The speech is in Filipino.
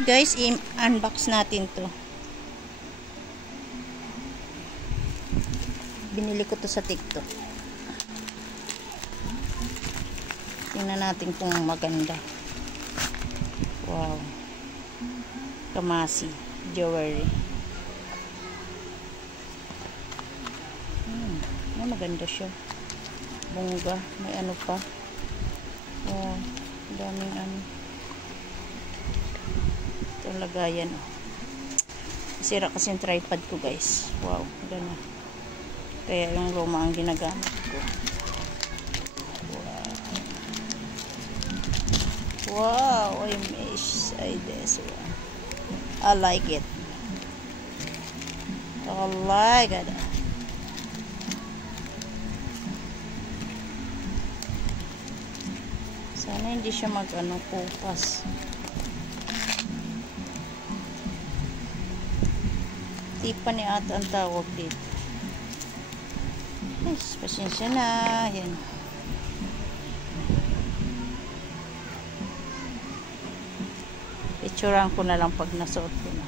Hi guys, i-unbox natin to. Binili ko to sa TikTok. Tingnan natin kung maganda. Wow. Kamasi jewelry. Maganda siya. Bongga. May ano pa. Oh, daming ano. Ito lagayan. Sira kasi yung tripod ko guys. Wow, ganda. Kaya yung luma ang ginagamit ko. Wow. Wow, I miss this one. I like it. I like it. Sana hindi siya mag-ano, kupas. Tiffany ata ang tawag dito. Yes, pasensya na. Yan. Picturean ko na lang pag nasuot ko na.